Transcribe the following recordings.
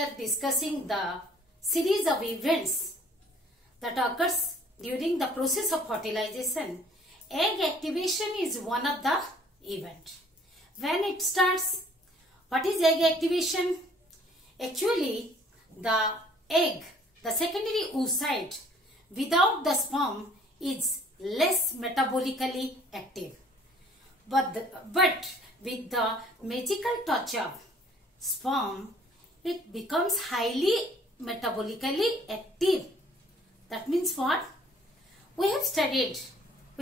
are discussing the series of events that occurs during the process of fertilization. Egg activation is one of the event. When it starts, what is egg activation? Actually, the egg, the secondary oocyte without the sperm is less metabolically active. But with the magical touch of sperm, it becomes highly metabolically active. That means what? We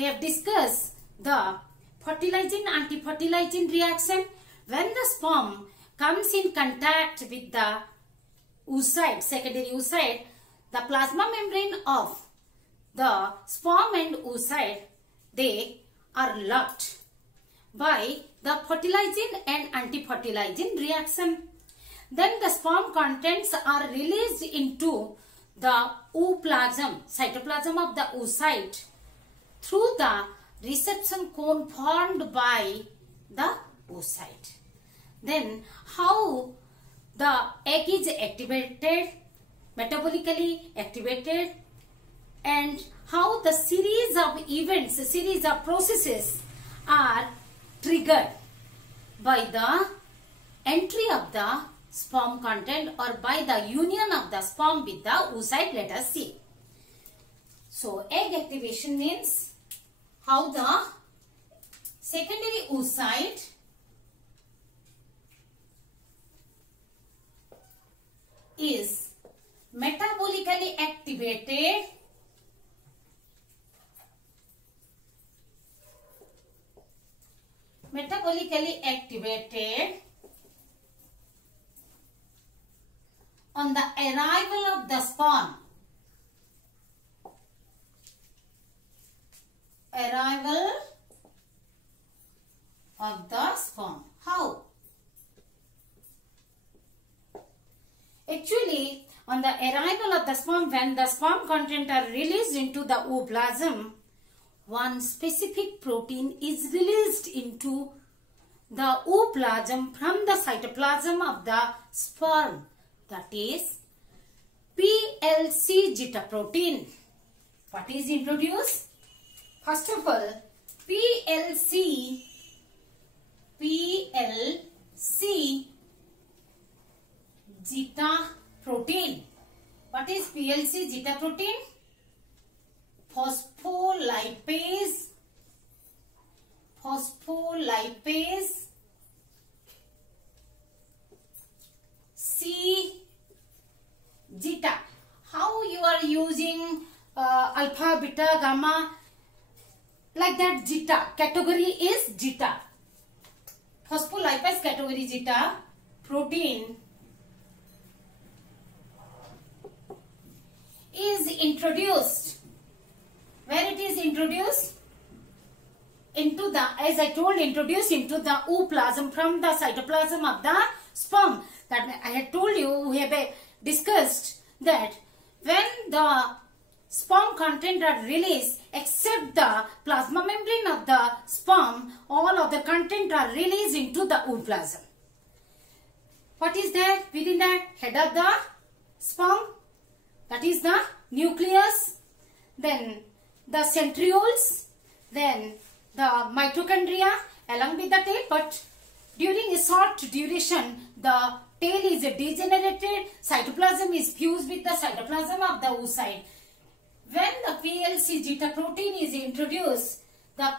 have discussed the fertilizing anti-fertilizing reaction. When the sperm comes in contact with the oocyte, secondary oocyte, the plasma membrane of the sperm and oocyte, they are locked by the fertilizing and anti-fertilizing reaction. Then the sperm contents are released into the ooplasm, cytoplasm of the oocyte through the reception cone formed by the oocyte. Then how the egg is activated, metabolically activated, and how the series of events, series of processes are triggered by the entry of the sperm content or by the union of the sperm with the oocyte. Let us see. So egg activation means how the secondary oocyte is metabolically activated on the arrival of the sperm. How? Actually, on the arrival of the sperm, when the sperm content are released into the ooplasm, one specific protein is released into the ooplasm from the cytoplasm of the sperm. That is PLC zeta protein. What is introduced? First of all, PLC zeta protein. What is PLC zeta protein? Phospholipase C zeta. How you are using alpha, beta, gamma, like that? Zeta category is zeta. Phospholipase category zeta protein is introduced. Where it is introduced? Into the, as I told, introduced into the ooplasm from the cytoplasm of the sperm. That I had told you, we have discussed that when the sperm content are released, except the plasma membrane of the sperm, all of the content are released into the ooplasm. What is there within the head of the sperm? That is the nucleus, then the centrioles, then the mitochondria along with the tail. But during a short duration, the tail is degenerated, cytoplasm is fused with the cytoplasm of the oocyte. When the PLC zeta protein is introduced, the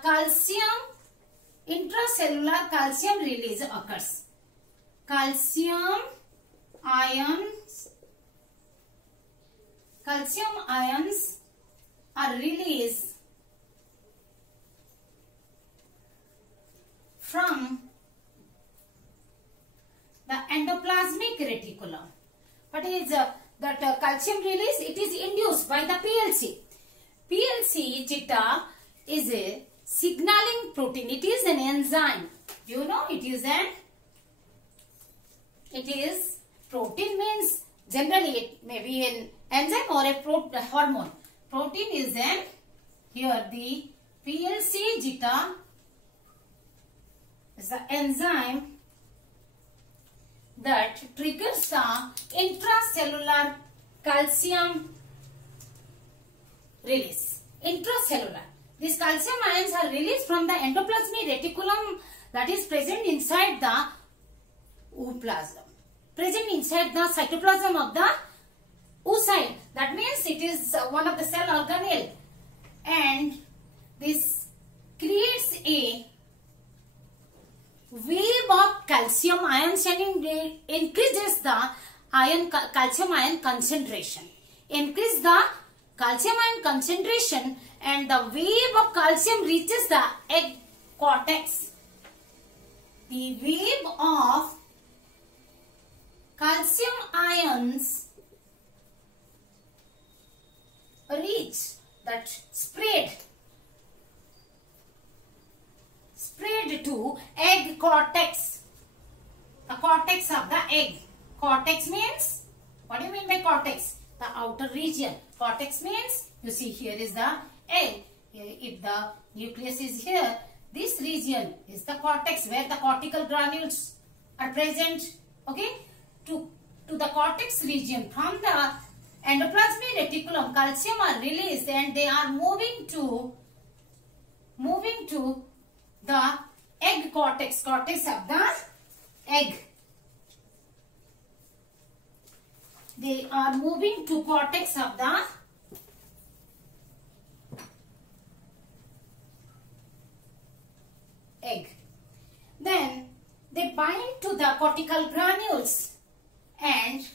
intracellular calcium release occurs. Calcium ions are released from the endoplasmic reticulum. What is that calcium release? It is induced by the PLC. PLC zeta is a signaling protein. It is an enzyme. You know, it is protein means generally it may be an enzyme or a hormone. Protein is an, here the PLC zeta is the enzyme that triggers the intracellular calcium release. Intracellular. These calcium ions are released from the endoplasmic reticulum that is present inside the ooplasm. Present inside the cytoplasm of the oocyte. That means it is one of the cell organelle. And this creates a wave of calcium ions and increases the calcium ion concentration. Increase the calcium ion concentration and the wave of calcium reaches the egg cortex. The wave of calcium ions reach that spread to egg cortex. The cortex of the egg. Cortex means, what do you mean by cortex? The outer region. Cortex means, you see here is the egg. If the nucleus is here, this region is the cortex where the cortical granules are present. Okay? To the cortex region, from the endoplasmic reticulum, calcium are released and they are moving to the egg cortex of the egg. They are moving to cortex of the egg. Then they bind to the cortical granules and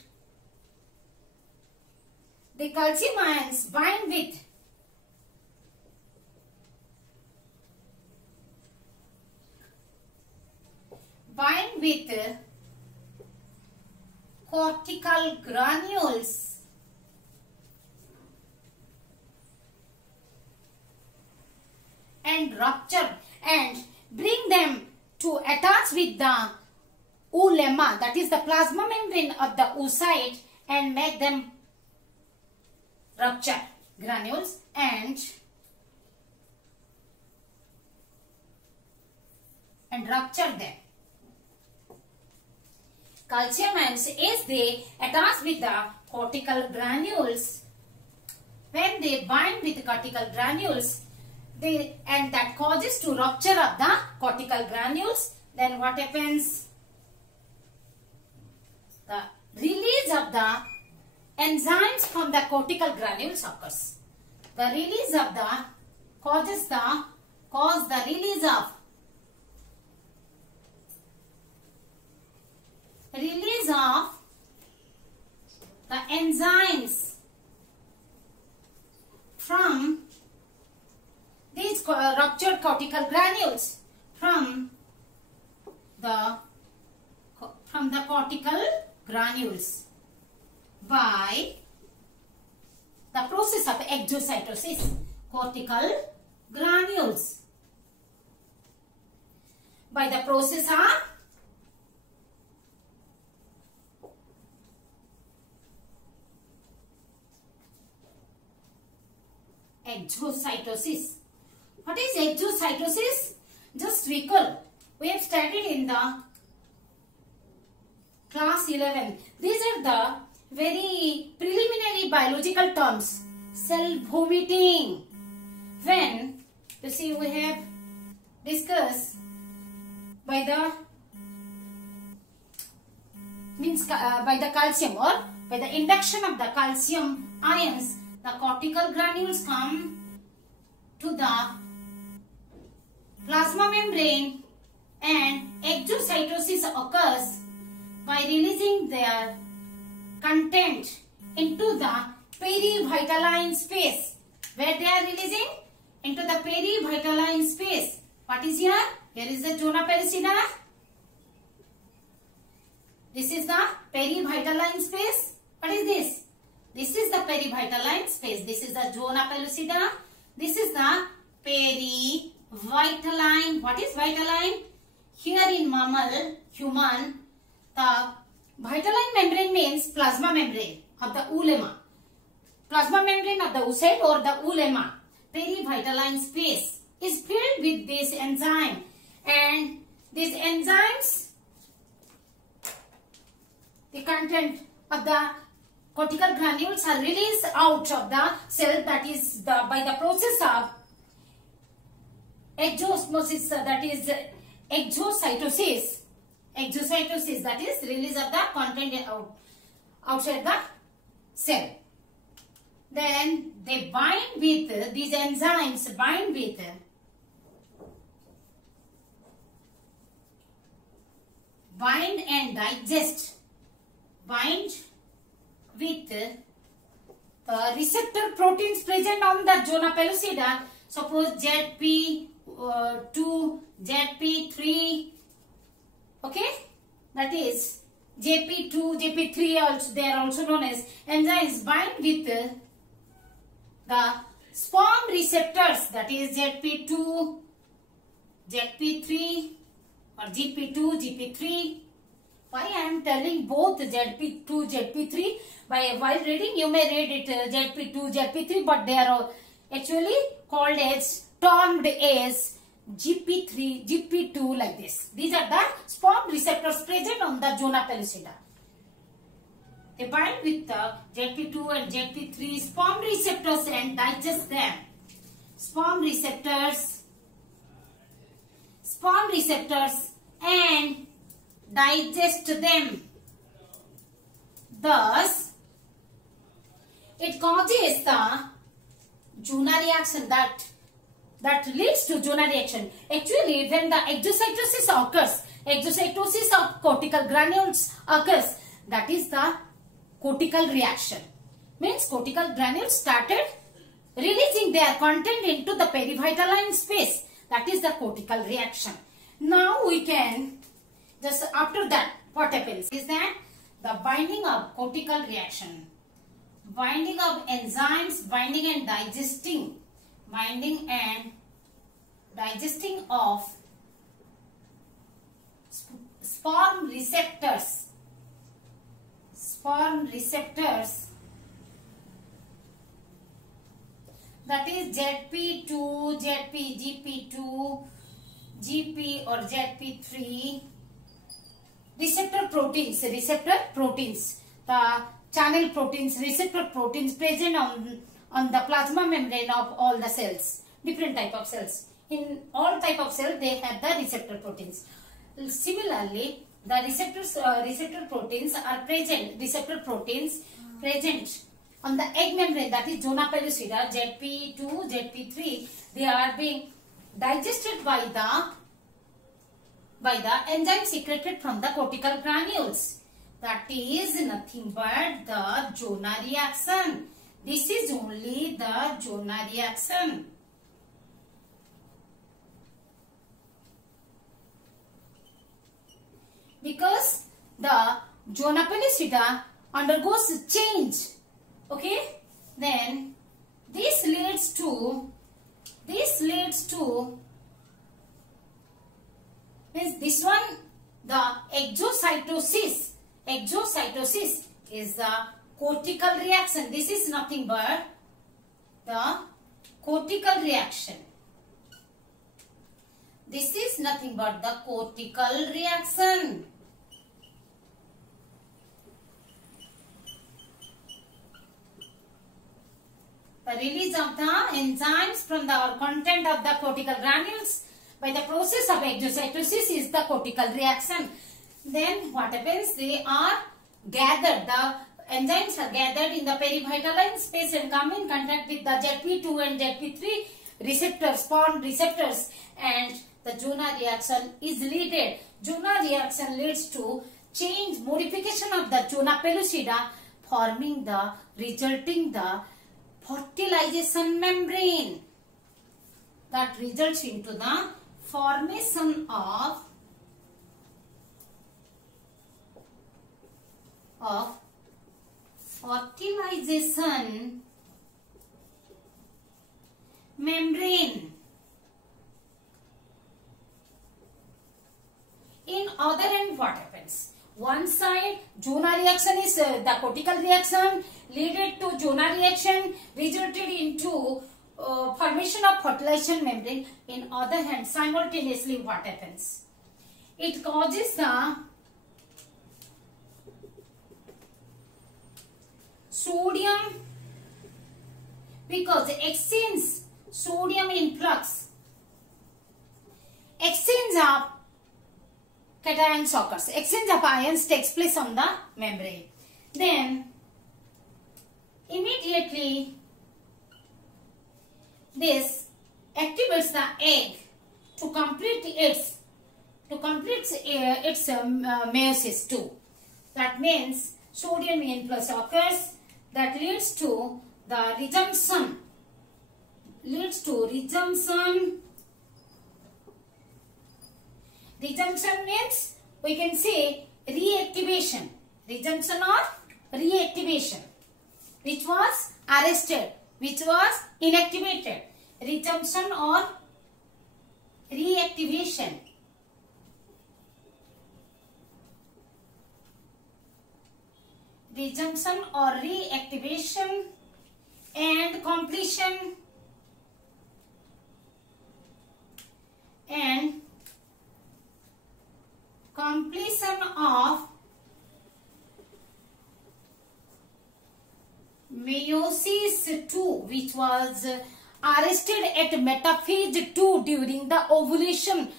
the calcium ions bind with cortical granules and rupture and bring them to attach with the oolemma, that is the plasma membrane of the oocyte, and make them rupture granules and rupture them. Calcium ions, as they attach with the cortical granules, when they bind with the cortical granules, and that causes to rupture of the cortical granules, then what happens? The release of the enzymes from the cortical granules occurs. The release of the cause the release of the enzymes from these ruptured cortical granules from the cortical granules by the process of exocytosis. Cortical granules by the process of exocytosis. What is exocytosis? Just recall, we have studied in the class 11. These are the very preliminary biological terms. Cell vomiting. When, you see, we have discussed by the calcium, or by the induction of the calcium ions, the cortical granules come to the plasma membrane and exocytosis occurs by releasing their content into the perivitaline space. Where they are releasing? Into the perivitaline space. What is here? Here is the zona pellucida. This is the perivitaline space. What is this? This is the perivitaline space. This is the zona pellucida. This is the perivitaline. What is vitaline? Here in mammal, human, the vitaline membrane means plasma membrane of the oolemma. Plasma membrane of the oocyte or the oolemma. Perivitaline space is filled with this enzyme, and these enzymes the content of the cortical granules are released out of the cell, that is by the process of exosmosis, that is exocytosis. Exocytosis, that is release of the content outside the cell. Then they bind with, these enzymes bind with and digest, bind with the receptor proteins present on the zona pellucida. Suppose ZP2, ZP3, okay, that is JP2, JP3 also, they are also known as enzymes, bind with the sperm receptors, that is ZP2, ZP3 or GP2, GP3. Why I am telling both ZP2, ZP3? While reading you may read it ZP2, ZP3, but they are actually called as, termed as GP3, GP2, like this. These are the sperm receptors present on the zona pellucida. They bind with the ZP2 and ZP3 sperm receptors and digest them. Sperm receptors and digest them. Thus, it causes the zona reaction, that leads to zona reaction. Actually, when the exocytosis occurs, exocytosis of cortical granules occurs, that is the cortical reaction. Means cortical granules started releasing their content into the perivitaline space. That is the cortical reaction. Now we can, just after that, what happens is that the binding of cortical reaction, binding of enzymes, binding and digesting of sperm receptors, that is ZP2, GP2, GP or ZP3, receptor proteins, the channel proteins, receptor proteins present on the plasma membrane of all the cells, different type of cells. In all type of cells, they have the receptor proteins. Similarly, the receptor proteins are present, present on the egg membrane, that is zona pellucida, ZP2, ZP3. They are being digested by the enzyme secreted from the cortical granules. That is nothing but the zona reaction. This is only the zona reaction. Because the zona pellucida undergoes change. Okay, then this leads to means this one, the exocytosis. Exocytosis is the cortical reaction. This is nothing but the cortical reaction. This is nothing but the cortical reaction. The release of the enzymes from the content of the cortical granules by the process of exocytosis is the cortical reaction. Then what happens? They are gathered. The enzymes are gathered in the perivitaline space and come in contact with the ZP2 and ZP3 receptors, sperm receptors, and the zona reaction is leaded. Zona reaction leads to change, modification of the zona pellucida, resulting the fertilization membrane that results into the formation of fertilization membrane. In other hand, what happens? One side, zona reaction is the cortical reaction, leaded to zona reaction, resulted into formation of fertilization membrane. In other hand, simultaneously, what happens? It causes the sodium, because exchange sodium influx, exchange of cations occurs, exchange of ions takes place on the membrane. Then immediately this activates the egg to complete its meiosis too. That means sodium influx occurs, that leads to the resumption. Resumption means we can say reactivation. Resumption or reactivation, which was arrested, which was inactivated. Resumption or reactivation. Resumption or reactivation and completion of meiosis 2, which was arrested at metaphase 2 during the ovulation.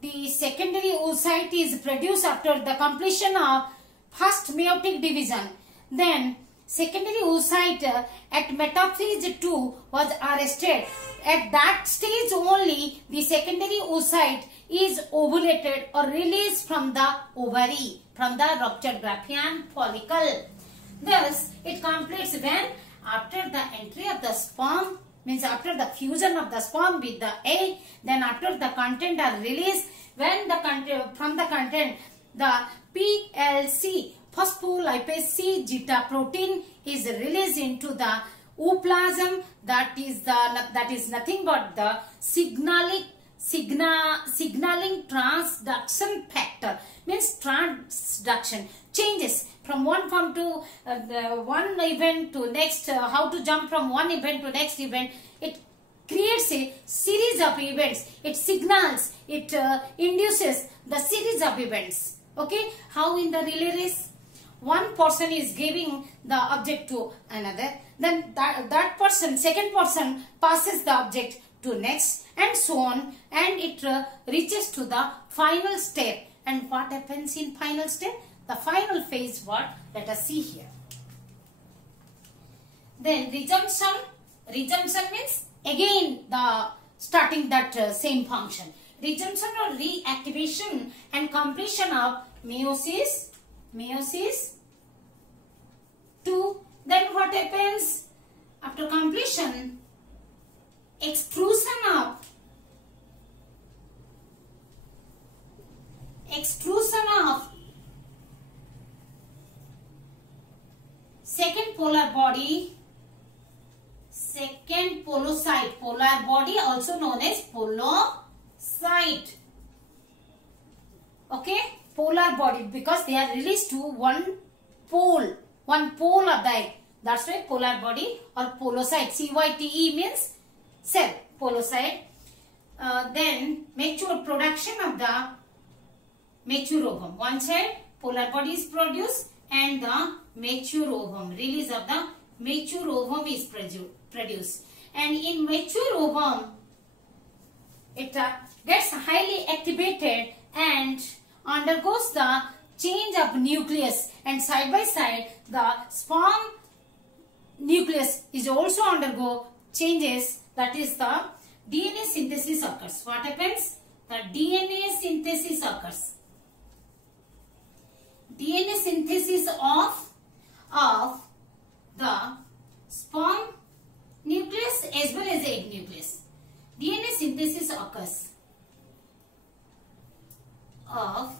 The secondary oocyte is produced after the completion of first meiotic division. Then secondary oocyte at metaphase 2 was arrested. At that stage only the secondary oocyte is ovulated or released from the ovary, from the ruptured Graafian follicle. Thus it completes when after the entry of the sperm, means after the fusion of the sperm with the egg, then after the content are released, when the content, from the content the PLC, phospholipase C zeta protein, is released into the ooplasm. That is nothing but the signaling transduction factor, means transduction, changes from one form to one event to next, how to jump from one event to next event. It creates a series of events, it signals, it induces the series of events. Okay, how in the relay race one person is giving the object to another, then that person, second person, passes the object to next, and so on, and it reaches to the final step. And what happens in final step? The final phase, what? Let us see here. Then resumption means again the starting that same function. Resumption or reactivation and completion of meiosis 2. Then what happens after completion? Extrusion of second polar body, second polocyte, polar body also known as polocyte. Okay, polar body, because they are released to one pole of the egg. That's why polar body or polocyte. CYTE means cell, polocyte. Then mature production of the mature ovum. One side polar body is produced and the mature ovum, release of the mature ovum is produced. And in mature ovum it gets highly activated and undergoes the change of nucleus, and side by side the sperm nucleus is also undergo changes, that is the DNA synthesis occurs. What happens? The DNA synthesis occurs. DNA synthesis of the sperm nucleus as well as egg nucleus. DNA synthesis occurs of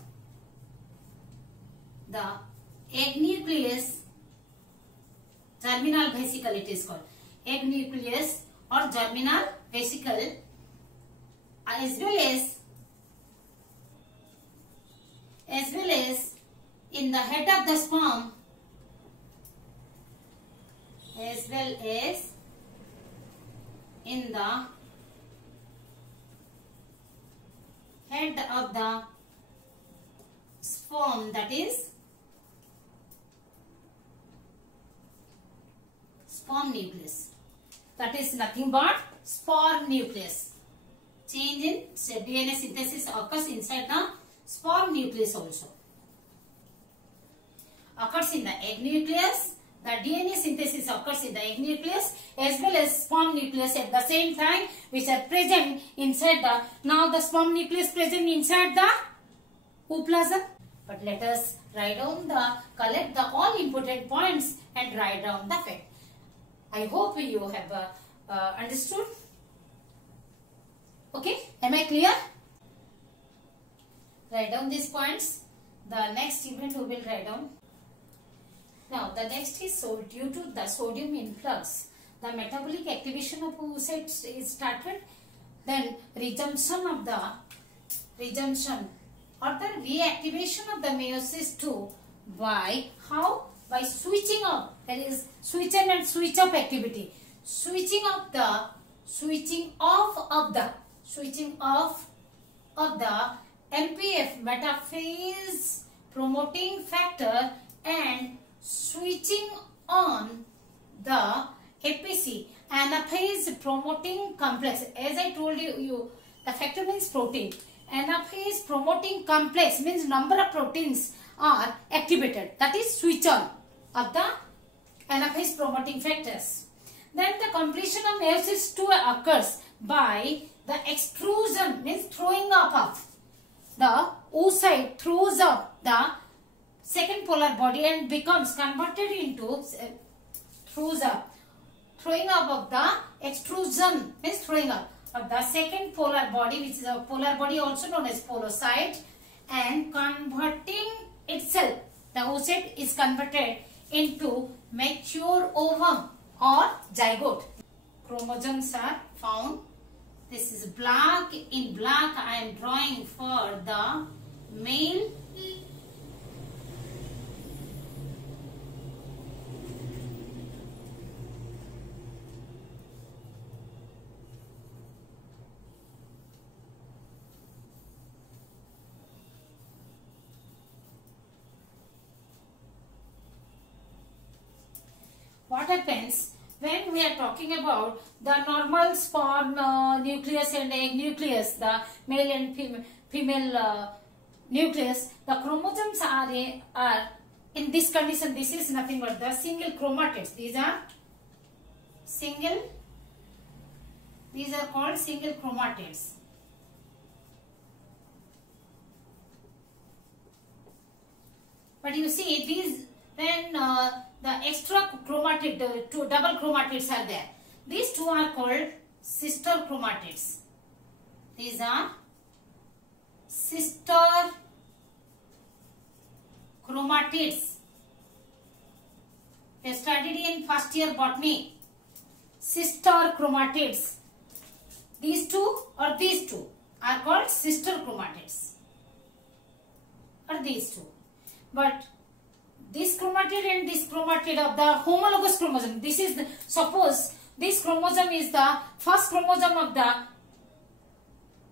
the egg nucleus, germinal vesicle it is called, egg nucleus or germinal vesicle, as well as in the head of the sperm, as well as in the head of the sperm, that is sperm nucleus. That is nothing but sperm nucleus. Change in DNA synthesis occurs inside the sperm nucleus also. Occurs in the egg nucleus. The DNA synthesis occurs in the egg nucleus as well as sperm nucleus at the same time, which are present inside the. Now the sperm nucleus present inside the ooplasm. But let us write down collect the all important points and write down the fact. I hope you have understood. Okay, am I clear? Write down these points. The next event we will write down. Now the next is, so due to the sodium influx, the metabolic activation of oocytes is started. Then resumption or the reactivation of the meiosis 2 by how? By switching off. That is switch on and switch off activity. Switching off of the MPF, metaphase promoting factor, and switching on the APC, anaphase promoting complex. As I told you, the factor means protein. Anaphase promoting complex means number of proteins are activated. That is switch on of the anaphase promoting factors. Then the completion of meiosis 2 occurs by the extrusion, means throwing up of the oocyte, throws up the second polar body and becomes converted into throwing up of the extrusion, means throwing up of the second polar body, which is a polar body also known as podocyte, and converting itself. The oocyte is converted into mature ovum or zygote. Chromosomes are found. This is black. In black I am drawing for the male. What happens when we are talking about the normal sperm nucleus and egg nucleus, the male and female nucleus, the chromosomes are in this condition. This is nothing but the single chromatids. These are called single chromatids. But you see these, then the extra chromatid, two double chromatids are there. These two are called sister chromatids. These are sister chromatids. We studied in first year botany. Sister chromatids. These two or these two are called sister chromatids. Or these two. But this chromatid and this chromatid of the homologous chromosome. This is the, suppose this chromosome is the first chromosome of the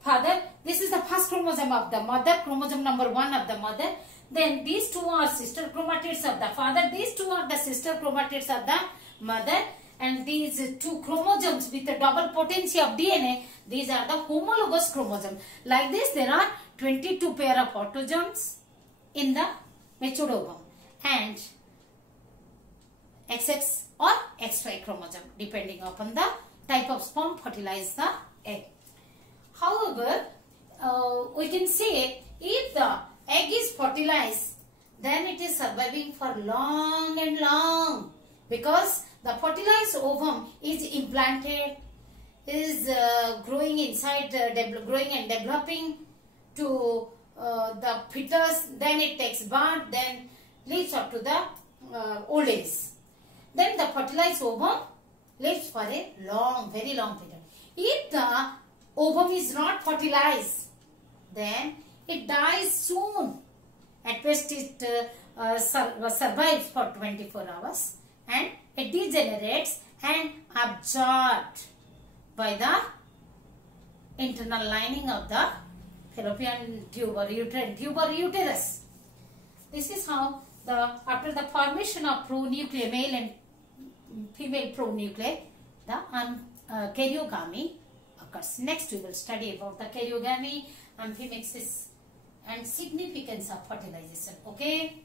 father. This is the first chromosome of the mother, chromosome number 1 of the mother. Then these two are sister chromatids of the father. These two are the sister chromatids of the mother. And these two chromosomes with a double potency of DNA, these are the homologous chromosome. Like this, there are 22 pair of autosomes in the mature ovum, and XX or XY chromosome depending upon the type of sperm fertilize the egg. However, we can say if the egg is fertilized, then it is surviving for long and long, because the fertilized ovum is implanted, is growing inside, growing and developing to the fetus, then it takes birth, then lives up to the old age. Then the fertilized ovum lives for a long, very long period. If the ovum is not fertilized, then it dies soon. At best it survives for 24 hours and it degenerates and absorbed by the internal lining of the fallopian tube or uterine tube or uterus. This is how after the formation of pronuclear, male and female pronucleate, the karyogamy occurs. Next we will study about the karyogamy, amphimexis and significance of fertilization. Okay.